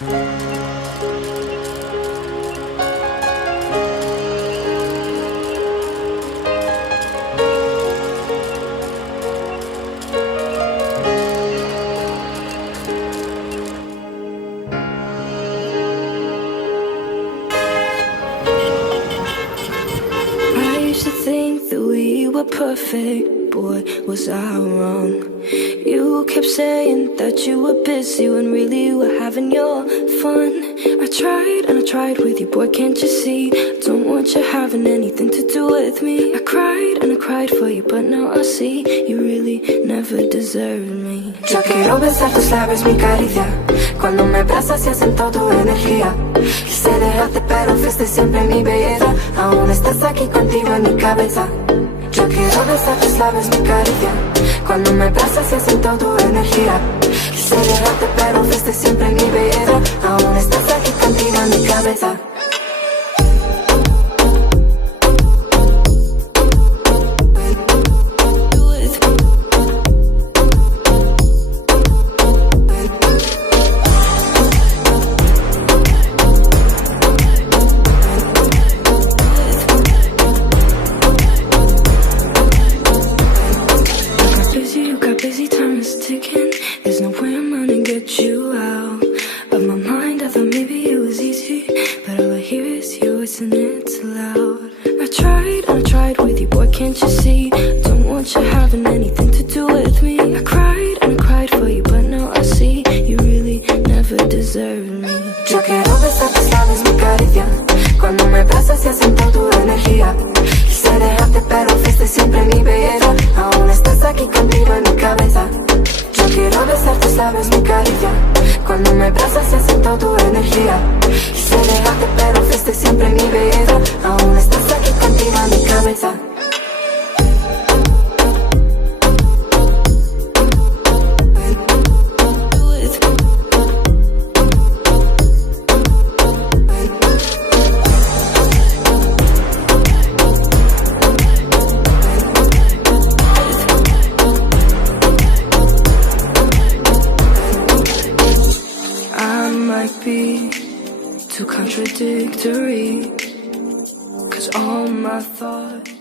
I used to think that we were perfect, boy, was I wrong? You kept saying that you were busy when really you were having your fun. I tried and I tried with you, boy, can't you see? I don't want you having anything to do with me. I cried and I cried for you, but now I see you really never deserved me. Yo quiero besar tus labios, mi caricia, cuando me abrazas y siento tu energía. Quise dejarte pero fuiste siempre mi belleza. Aún estás aquí contigo en mi cabeza. Yo quiero besar tus labios, mi caricia, cuando me abrazas y siento tu energía. Quise dejarte pero fuiste siempre mi belleza. Aún estás aquí contigo en mi cabeza. There's no way I'm gonna get you out of my mind. I thought maybe it was easy, but all I hear is you, isn't it too loud? I tried and I tried with you, boy, can't you see? Don't want you having anything to do with me. I cried and I cried for you, but now I see you really never deserved me. Yo quiero besar tus labios, mi caricia, cuando me abrazas y siento tu energía. Quise dejarte pero fuiste siempre mi belleza. Aún estás aquí conmigo en mi cabeza. Yo quiero besar tus labios, mi caricia, cuando me abrazas y siento tu energía. Quise dejarte pero fuiste siempre mi belleza. Aún estás aquí contigo en mi cabeza. Might be too contradictory, 'cause all my thoughts